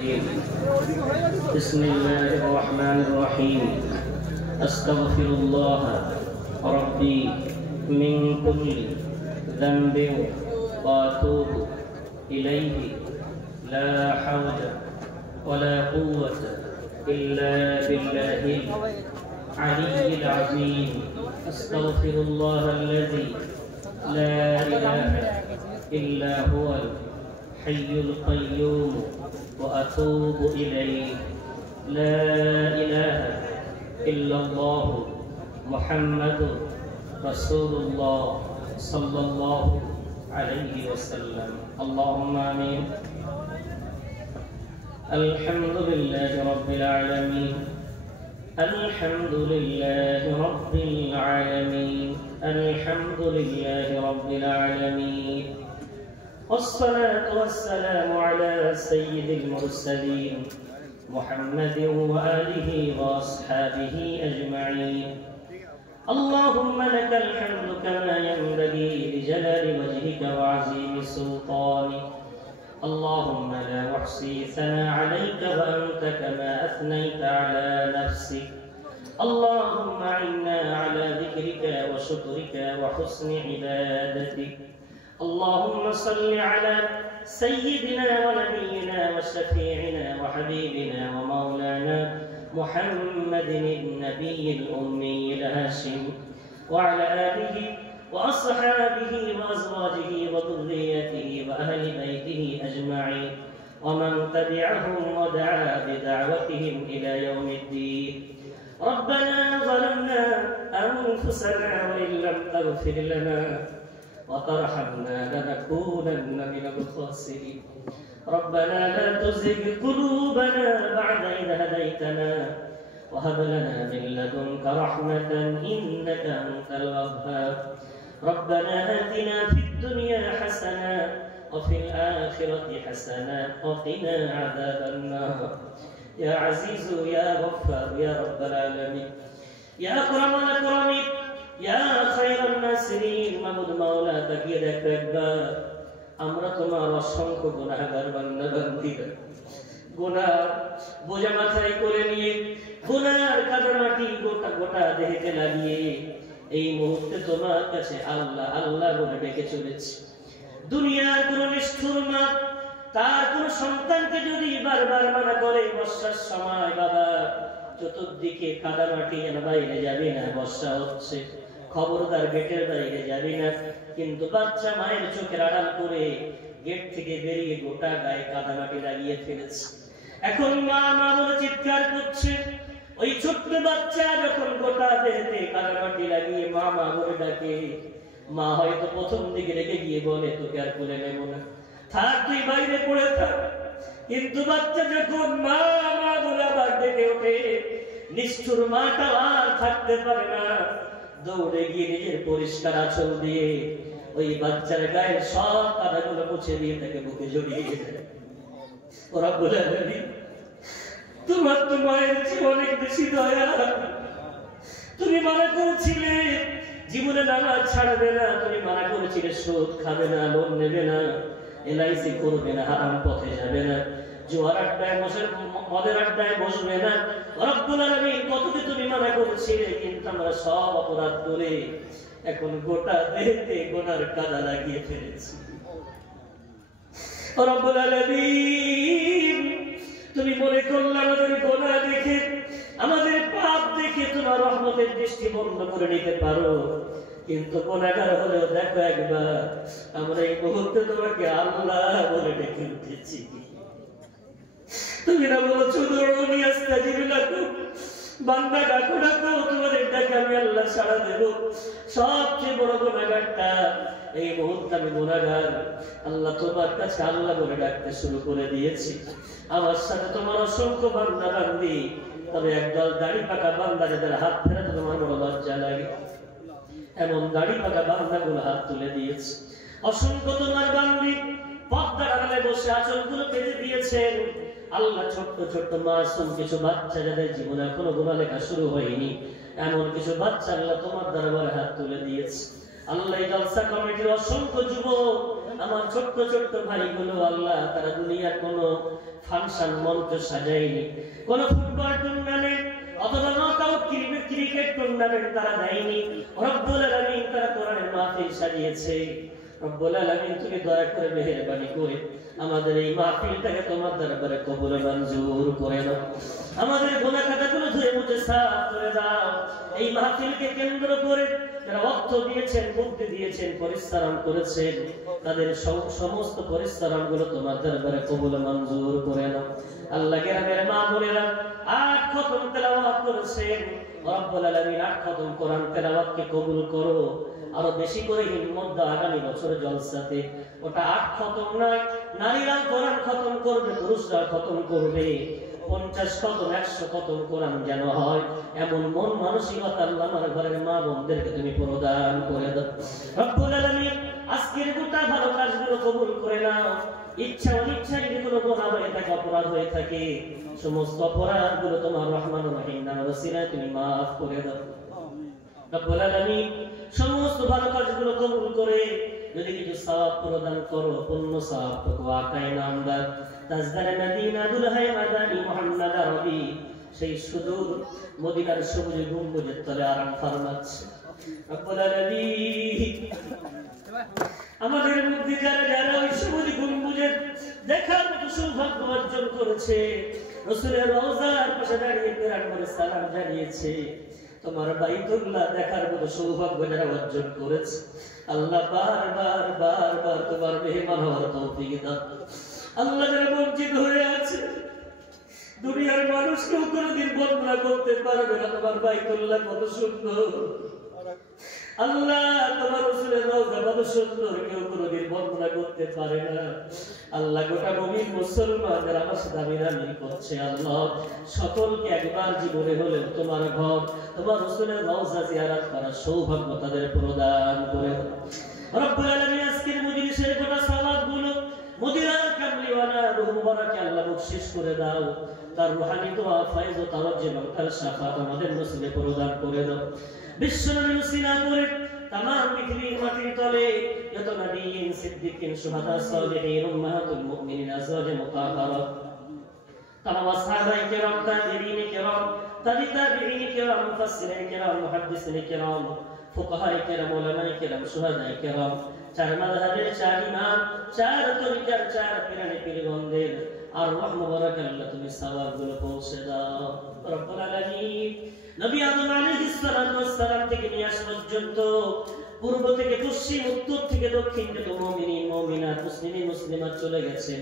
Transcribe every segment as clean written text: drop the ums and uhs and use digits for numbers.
الرجيم بسم الله الرحمن الرحيم أستغفر الله ربي من كل ذنب وأتوب إليه لا حول ولا قوة إلا بالله العلي العظيم أستغفر الله الذي لا إله إلا هو الحي القيوم وأتوب إليه لا إله إلا الله محمد رسول الله صلى الله عليه وسلم اللهم آمين. الحمد لله رب العالمين الحمد لله رب العالمين الحمد لله رب العالمين والصلاة والسلام على سيد المرسلين محمد وآله وأصحابه أجمعين. اللهم لك الحمد كما ينبغي لجلال وجهك وعظيم سلطانك. اللهم لا أحصي ثناء عليك وأنت كما أثنيت على نفسك. اللهم أعنا على ذكرك وشكرك وحسن عبادتك. اللهم صل على سيدنا ونبينا وشفيعنا وحبيبنا ومولانا محمد النبي الأمي الهاشم وعلى آله وأصحابه وأزواجه وذريته وأهل بيته أجمعين ومن تبعهم ودعا بدعوتهم إلى يوم الدين. ربنا ظلمنا أنفسنا وإن لم تغفر لنا وترحمنا لنكونن من الخاسرين. ربنا لا تزغ قلوبنا بعد إذ هديتنا وهب لنا من لدنك رحمة إنك أنت الوهاب. ربنا آتنا في الدنيا حسنة وفي الآخرة حسنة وقنا عذاب النار. يا عزيز يا غفار يا رب العالمين يا أكرم الأكرمين يا خير الناصرين মাবুদ মাওলা তাকিয়ে দেখো একবার আমরা তোমার অসংখ্য গুনাহগার বান্দা বান্দীরা গুনাহ বোঝা মাথায় করে নিয়ে গুনার কাদামাটি গোটা গোটা দেহকে লাগিয়ে এই মুহূর্তে তোমার কাছে আল্লাহ আল্লাহ বলে ডেকে চলেছি। দুনিয়ার কোন নিষ্ঠুর মা তার কোন সন্তানকে যদি বারবার মানা করে বর্ষার সময় বাবা চতুর্দিকে কাদামাটি যেন বাইরে যাবে না, বর্ষা হচ্ছে খবরদার গেটের বাইরে যাবে না, কিন্তু বাচ্চা মায়ের চোখের আড়াল করে গেট থেকে বেরিয়ে গোটা গায়ে কাদামাটি লাগিয়ে ফেলেছে। এখন মা মা বলে চিৎকার করছে। ওই ছোট্ট বাচ্চা যখন গোটা দেহেতে কাদামাটি লাগিয়ে মা মা বলে ডাকে, মা হয়তো প্রথম দিকে রেখে গিয়ে বলে তোকে আর কোলে নেব না, থাক তুই বাইরে পড়ে থাক। কিন্তু বাচ্চা যখন মা মা বলে আবার ডেকে ওঠে, নিষ্ঠুর মাটা আর থাকতে পারে না, দৌড়ে গিয়ে নিজের পরিষ্কার আঁচল দিয়ে ওই বাচ্চার গায়ের সব কাদাগুলো মুছে দিয়ে তাকে বুকে জড়িয়ে দেয়। ওরা বলে তোমার তো মায়ের চেয়ে অনেক বেশি দয়া। তুমি মানা করেছিলে জীবনে নামাজ ছাড়বে না, তুমি মানা করেছিলে সুদ খাবে না, লোন নেবে না, এলআইসি করবে না, হারাম পথে যাবে না, জোয়ার আড্ডায় বসে মদের আড্ডায় বসবে না। রব্বুল আলামিন কতদিন তুমি মানা করেছিলে, কিন্তু আমরা সব অপরাধ করে এখন গোটা দেহতে গোনার কাদা লাগিয়ে ফেলেছি। রব্বুল আলামিন তুমি মনে করলে আমাদের গোনা দেখে আমাদের পাপ দেখে তোমার রহমতের দৃষ্টি বন্ধ করে নিতে পারো, কিন্তু গুনাহগার হলেও দেখো একবার আমরা এই মুহূর্তে তোমাকে আল্লাহ বলে ডেকে উঠেছি। তুমি না বলেছো দুরুনি আস্তাজিব লাকুম, বান্দা ডাকো ডাকো তোমাদের ডাকে আমি আল্লাহ সাড়া দেব। সবচেয়ে বড় গুনাহগারটা এই মুহূর্তে আমি গুনাহগার, আল্লাহ তোমার কাছে আল্লাহ বলে ডাকতে শুরু করে দিয়েছি। আমার সাথে তোমার অসংখ্য বান্দা বান্দি, তবে একদল দাড়ি পাকা বান্দা যাদের হাত ফেরাতে তোমার বড় লজ্জা লাগে, এমন দাড়ি পাকা বান্দাগুলো হাত তুলে দিয়েছে। অসংখ্য তোমার বান্দি পর্দার আড়ালে বসে আঁচলগুলো পেতে দিয়েছেন। আল্লাহ ছোট্ট ছোট্ট মাসুম কিছু বাচ্চা যাদের জীবনে এখনো গুনাহ লেখা শুরু হয়নি, এমন কিছু বাচ্চা আল্লাহ তোমার দরবারে হাত তুলে দিয়েছে। আল্লাহ জলসা কমিটির অসংখ্য যুবক আমার ছোট্ট ছোট্ট ভাইগুলো আল্লাহ তারা দুনিয়ার কোনো ফাংশন মঞ্চ সাজায়নি, কোনো ফুটবল টুর্নামেন্ট অথবা নকআউট ক্রিকেট টুর্নামেন্ট তারা দেয়নি। রব্বুল আলামিন তারা কোরআনের মাহফিল সাজিয়েছে। রব্বুল আলামিন তুমি দয়া করে মেহেরবানি করে আমাদের এই মাহফিলটাকে তোমার দরবারে কবুল মঞ্জুর করে নাও। আমাদের গুনাহ খাতাগুলো ধুয়ে মুছে সাফ করে দাও। এই মাহফিলকে কেন্দ্র করে যারা অর্থ দিয়েছেন, বুদ্ধি দিয়েছেন, পরিশ্রম করেছেন, তাদের সমস্ত পরিশ্রমগুলো তোমার দরবারে কবুল মঞ্জুর করে নাও। আল্লাহ গ্রামের মা বোনেরা 8 খতম তেলাওয়াত করেছেন। রব্বুল আলামিন 8 খতম কোরআন তেলাওয়াতকে কবুল করো। আরো বেশি করে হিম্মত দাও আগামী বছর জলসাতে। ওটা 8 খতম নয়, নারীরাও কোরআন খতম করবে, পুরুষরা খতম করবে। 50 খতম 100 খতম কোরআন যেন হয়, এমন মন মানসিকতা আল্লাহ আমার ঘরের মা বোনদেরকে তুমি প্রদান করে দাও। রব্বুল আলামিন আজকের গোটা ভালো কাজগুলো কবুল করে নাও। ইচ্ছা অনিচ্ছায় যদি কোনো গুনাহ হয়ে থাকে, অপরাধ হয়ে থাকে, সমস্ত অপরাধগুলো তোমার রহমানুর রহিম নামের ওসিলায় তুমি মাফ করে দাও। রব্বুল আলামিন সমস্ত ভালো কাজগুলো কবুল করে যদি কিছু সওয়াব প্রদান করো, পূর্ণ সওয়াব তো আকায়ে নামদার তাজদারে মদিনা দুলহায়ে মাদানী মুহাম্মদ আরবি সেই সুদূর মদিনার সবুজ গম্বুজের তলে আরাম ফরমাচ্ছে। রব্বুল আলামিন আমাদের মধ্যে যারা যারা ওই সবুজ গম্বুজের দেখার মতো সৌভাগ্য অর্জন করেছে, রাসূলের রওজার পাশে দাঁড়িয়ে কোরআন পড়ে সালাম জানিয়েছে, তোমার বাইতুল্লাহ দেখার মতো সৌভাগ্য যারা অর্জন করেছে, আল্লাহ বারবার বারবার তোমার মেহমান হওয়ার তৌফিক দাও। আল্লাহ যারা বঞ্চিত হয়ে আছে, দুনিয়ার মানুষ কেউ কোনোদিন বর্ণনা করতে পারবে না তোমার বাইতুল্লাহ কত সুন্দর। আল্লাহ তোমার রাসূলের রওজা কত সুন্দর, কেউ কোনোদিন বর্ণনা করতে পারে না। আল্লাহ গোটা মুমিন মুসলমান যারা আমার সাথে আমিন করছে, আল্লাহ সকলকে একবার জীবনে হলেও তোমার ঘর, তোমার রাসূলের রওজা জিয়ারত করার সৌভাগ্য তাদের প্রদান করে দাও। রব্বুল আলামিন আজকের মজলিসের গোটা সওয়াবগুলো মদিনার কামলিওয়ালা রূহ মুবারকে আল্লাহ বখশিশ করে দাও। তার রূহানি দোয়া ফয়েজ ও তাওয়াজ্জুহ এবং তার শাফাত আমাদের নসিবে প্রদান করে দাও। বিশ্বনবীর উসিলা করে तमाम পৃথিবীর মাটির তলে যত নবীন, সিদ্দিকিন, শুহাদা, সালিহিন, উম্মাহাতুল মুমিনিন, আজওয়াজে মুতাহহারা, तमाम আসহাবায়ে কিরাম, তাবিঈন কিরাম, তাবিঈন কিরাম, মুফাসসিরিন কিরাম, মুহাদ্দিসিন কিরাম, ফুকাহায়ে কিরাম, উলামায়ে কিরাম, শুহাদায়ে কিরাম, চার মাযহাবের চার ইমাম, চার তরিকার চার পীরানি পীরগণদের আর রহম মুবারক আল্লাহ তুমি সওয়াবগুলো পৌঁছে দাও। রব্বুল আলামিন নবী আদম আলাইহিস সালাতু ওয়াস সালাম থেকে নিয়ে আস পর্যন্ত পূর্ব থেকে পশ্চিম, উত্তর থেকে দক্ষিণ যত মুমিনিন মুমিনাত, মুসলিমিন মুসলিমাত চলে গেছে,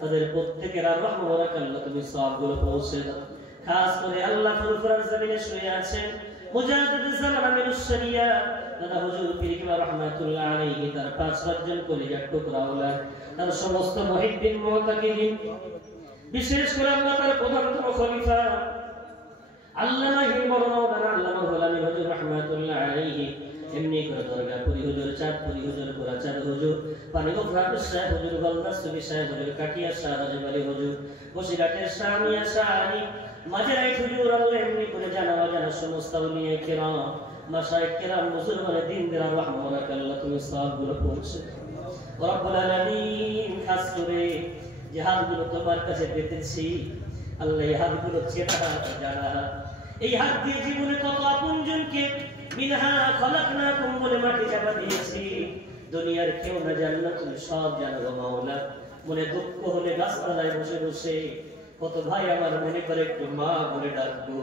তাদের প্রত্যেকের আর রহম মুবারক আল্লাহ তুমি সওয়াবগুলো পৌঁছে দাও। খাস করে আল্লাহ ফুরফুরার জমিনে শুয়ে আছেন মুজাহিদুল জামান আমিরুশ শরিয়া দাদা হুজুর পীর কিবলা রাহমাতুল্লাহ আলাইহি, তার 5 জন কলিজার টুকরা আওলাদ, তার সমস্ত মুহিদ্দিন মুতাকিদিন, বিশেষ করে আল্লাহ তার প্রধানতম খলিফা আল্লামা হিমরমাওলানা আল্লামা গোলামী হুজুর রাহমাতুল্লাহ আলাইহি, এমনি করে দরগাপুরি হুজুর, চাঁদপুরি হুজুর, গোরাচাঁদ হুজুর, পানিগোপ রাফিস সাহেব হুজুর, গলদাসুবি সাহেব হুজুর, কাটিয়া শাহ রাজবাড়ী হুজুর, বসিরহাটের শাহ মিয়া শাহ আলী, মাজারাইট হুজুর, আল্লাহ এমনি করে জানা অজানা সমস্ত আউলিয়া কিরাম, মাশায়েখ কিরাম, মুসলমান দ্বীনদের রহমত মুবারক আল্লাহ তুমি সওয়াবগুলো পৌঁছে দাও। রব্বুল আলামিন খাস করে যে হাতগুলো তোমার কাছে পেতেছি, আল্লাহ এই হাতগুলো চেনা জানা, এই হাত দিয়ে জীবনে কত আপনজনকে মিনহা খলাকনাকুম বলে মাটি চাপা দিয়েছি, দুনিয়ার কেউ না জানলা তুমি সব জানো গো মাওলা। মনে দুঃখ হলে গাছতলায় বসে বসে কত ভাই আমার মনে করে একটু মা বলে ডাকবো,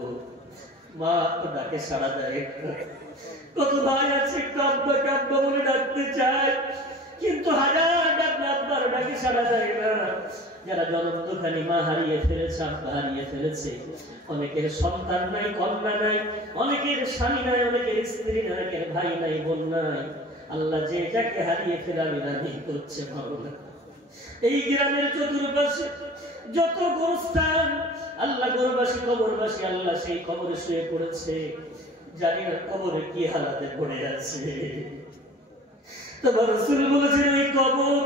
মা তো ডাকে সাড়া দেয়। কত ভাই আছে একটু আব্বা কাব্বা বলে ডাকতে চায়, কিন্তু হাজার ডাকলে আব্বার ডাকে সাড়া দেয় না। যারা জনমদুখানি মা হারিয়ে ফেলেছে, আব্বা হারিয়ে ফেলেছে, অনেকের সন্তান নাই, কন্যা নাই, অনেকের স্বামী নাই, অনেকের স্ত্রী নাই, অনেকের ভাই নাই, বোন নাই, আল্লাহ যে যাকে হারিয়ে ফেলামি রাজি করছে মাওলা। এই গ্রামের চতুর্পাশে যত গোরস্থান, আল্লাহ গোরবাসী কবরবাসী, আল্লাহ সেই কবরে শুয়ে পড়েছে, জানি না কবরে কি হালাতে পড়ে আছে। তোমার রাসূল বলেছেন এই কবর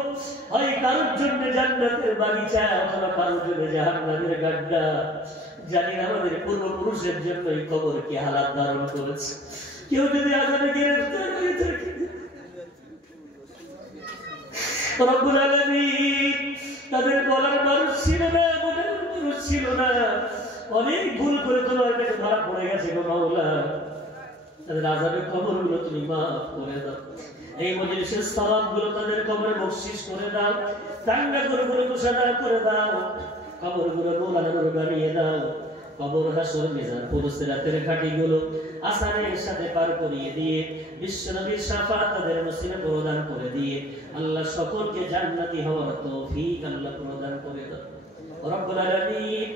হয় কারোর জন্য জান্নাতের বাগিচা, অথবা কারোর জন্য জাহান্নামের গাড্ডা। জানি না আমাদের পূর্বপুরুষের জন্য এই কবর কি হালাত ধারণ করেছে। কেউ যদি আযাবে গ্রেফতার হয়ে থাকে, রব্বুল আলামিন তাদের বলার মানুষ ছিল না, বলার মানুষ ছিল না, অনেক ভুল করে তোমার কাছে ধরা পড়ে গেছে গো মাওলা। তাদের আযাবের কবরগুলো তুমি মাফ করে দাও, এই মজলিসের সওয়াবগুলো তাদের কবরে বখশিশ করে দাও, দাঙ্গা করে মুসাদা করে দাও, কবরগুলো নূরানি নূর বানিয়ে দাও, কবর হাসর মিজান পুরুষেরাতের ঘাটিগুলো আসানের সাথে পার করিয়ে দিয়ে বিশ্বনবীর শাফাত তাদের নসিবে প্রদান করে দিয়ে আল্লাহ সকলকে জান্নাতি হওয়ার তৌফিক আল্লাহ প্রদান করে দাও রব্বুল আলামিন।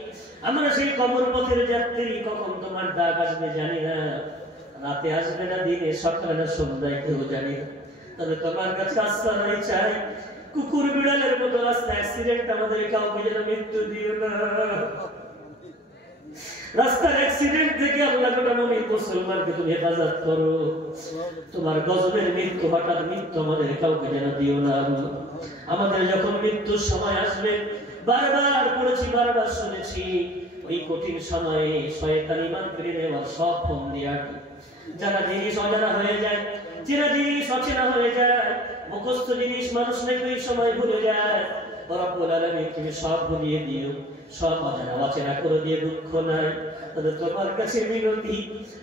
আমরা সেই কবর পথের যাত্রী, কখন তোমার ডাক আসবে জানি না, রাতে আসবে না, দিনে সকালে না সন্ধ্যায় কেউ জানি না, তবে তোমার কাছে আশ্রয় চাই। কুকুর বিড়ালের মতো রাস্তা অ্যাক্সিডেন্ট আমাদের কাউকে যেন মৃত্যু দিও না। রাস্তার অ্যাক্সিডেন্ট থেকে আল্লাহ গোটা মুমিন মুসলমানকে তুমি হেফাজত করো। তোমার গজবের মৃত্যু, হঠাৎ মৃত্যু আমাদের কাউকে যেন দিও না। আমাদের যখন মৃত্যুর সময় আসবে, বারবার পড়েছি, বারবার শুনেছি, ওই কঠিন সময়ে শয়তান ঈমান কেড়ে নেওয়ার সব ফোন দিয়া যারা জিনিস অজানা হয়ে যায়, চেনা জিনিস অচেনা হয়ে যায়, মুখস্থ জিনিস মানুষ নাকি ওই সময় ভুলে যায়। রব্বুল আলামিন তুমি সব ভুলিয়ে দিও, সব অজানা অচেনা করে দিয়ে দুঃখ নাই। তবে তোমার কাছে বিনতি,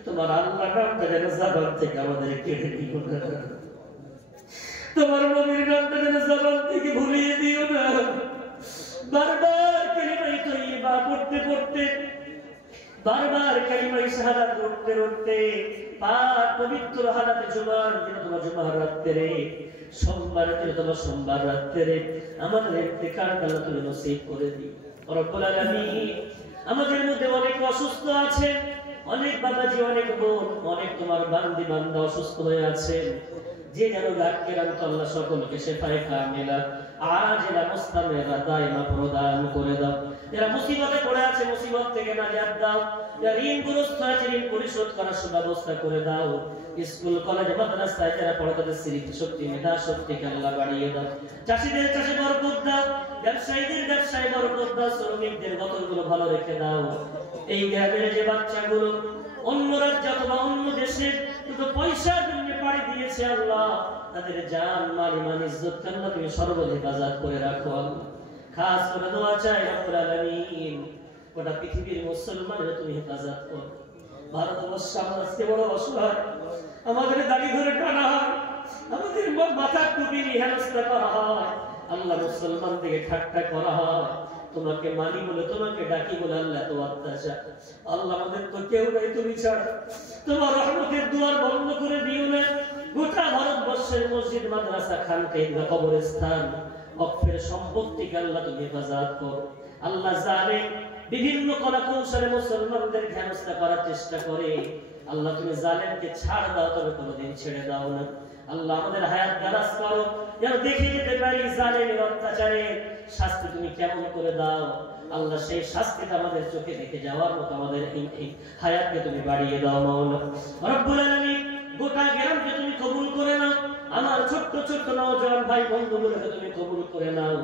তোমার আল্লাহ নামটা যেন জবান থেকে আমাদের কেড়ে দিও না, তোমার নবীর নামটা যেন জবান থেকে ভুলিয়ে দিও না। বারবার কালিমা তাইয়্যিবা পড়তে পড়তে, বারবার কালিমা শাহাদাত পড়তে পড়তে পাক পবিত্র হালাতে জুমার দিন তোমার জুমার রাতে, সোমবার দিন তোমার সোমবার রাতে আমাদের ইন্তেকাল আল্লাহ তুমি নসিব করে দিও রব্বুল আলামিন। আমাদের মধ্যে অনেক অসুস্থ আছে, অনেক বাবাজি, অনেক বোন, অনেক তোমার বান্দি বান্দা অসুস্থ হয়ে আছে, যে যেন ডাক্তার আল্লাহ সকলকে শেফায়ে কামিলা আজিলা মুস্তামিরা দাইমা প্রদান করে দাও। যারা মুসিবতে পড়ে আছে মুসিবত থেকে নাজাত দাও, যারা ঋণগ্রস্ত আছে ঋণ পরিশোধ করার সুব্যবস্থা করে দাও। স্কুল কলেজ মাদ্রাসায় যারা পড়ে তাদের স্মৃতি শক্তি মেধা শক্তিকে আল্লাহ বাড়িয়ে দাও। চাষীদের চাষে বরকত দাও, ব্যবসায়ীদের ব্যবসায় বরকত দাও, শ্রমিকদের বেতনগুলো ভালো রেখে দাও। এই গ্রামের যে বাচ্চাগুলো অন্য রাজ্য অথবা অন্য দেশে তো পয়সার জন্য পাড়ি দিয়েছে আল্লাহ, তাদের জান মাল ইমান ইজ্জত আল্লাহ তুমি সর্বদা হেফাজত করে রাখো আল্লাহ। খাস করে দোয়া চাই রব্বুল আলামিন, গোটা পৃথিবীর মুসলমানদের তুমি হেফাজত করো। ভারতবর্ষ আজকে বড় অসহায়, আমাদের দাড়ি ধরে টানা হয়, আমাদের মাথার টুপি নিয়ে হেনস্থা করা হয়, আল্লাহ মুসলমান থেকে ঠাট্টা করা হয়, তোমাকে মানি বলে তোমাকে ডাকি বলে আল্লাহ তো অত্যাচার। আল্লাহ আমাদের তো কেউ নাই তুমি ছাড়া, তোমার রহমতের দুয়ার বন্ধ করে দিও না। গোটা ভারতবর্ষের মসজিদ মাদ্রাসা খানকা কবরস্থান অক্ষের সম্পত্তিকে আল্লাহ তুমি হেফাজত করো। আল্লাহ জালেম বিভিন্ন কলা কৌশলে মুসলমানদের হেনস্থা করার চেষ্টা করে, আল্লাহ তুমি জালেমকে ছাড় দাও, তবে কোনোদিন ছেড়ে দাও না। আল্লাহ আমাদের হায়াত দারাজ করো, যেন দেখে যেতে পারি জালেমের অত্যাচারের শাস্তি তুমি কেমন করে দাও। আল্লাহ সেই শাস্তিটা আমাদের চোখে দেখে যাওয়ার মতো আমাদের এই হায়াতকে তুমি বাড়িয়ে দাও মাওলা রব্বুল আলামিন। গোটা গ্রামকে তুমি কবুল করে নাও, আমার ছোট্ট ছোট্ট নওজোয়ান ভাই বন্ধুগুলোকে তুমি কবুল করে নাও।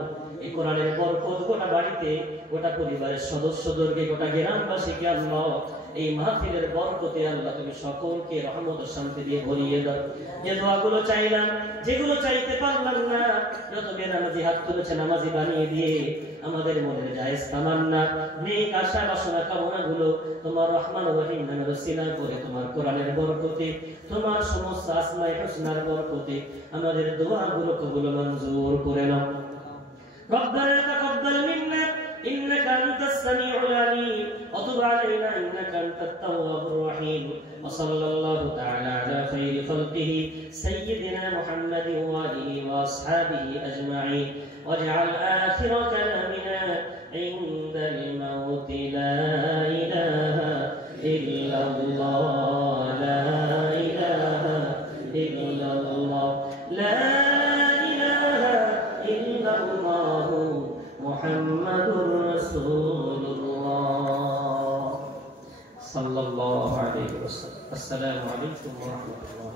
এই কোরআনের বরকত গোটা বাড়িতে, গোটা পরিবারের সদস্যদেরকে, গোটা গ্রামবাসীকে আল্লাহ এই মাহফিলের বরকতে আল্লাহ তুমি সকলকে রহমত ও শান্তি দিয়ে ভরিয়ে দাও। যে দোয়াগুলো চাইলাম, যেগুলো চাইতে পারলাম না, যত বেনামাজি হাত তুলেছে নামাজি বানিয়ে দিয়ে আমাদের মনের জায়েজ তামান্না, নেক আশা বাসনা কামনাগুলো তোমার রহমান রহিম নামের ওসিলা করে, তোমার কোরআনের বরকতে, তোমার সমস্ত আসমায়ে হুসনার বরকতে আমাদের দোয়াগুলো কবুল মঞ্জুর করে নাও। ربنا تقبل منا إنك أنت السميع العليم وتب علينا إنك أنت التواب الرحيم وصلى الله تعالى على خير خلقه سيدنا محمد وآله وأصحابه أجمعين واجعل آخر كلامنا عند الموت لا إله إلا الله لا إله إلا الله لا محمد رسول الله صلى الله عليه وسلم. السلام عليكم ورحمة الله.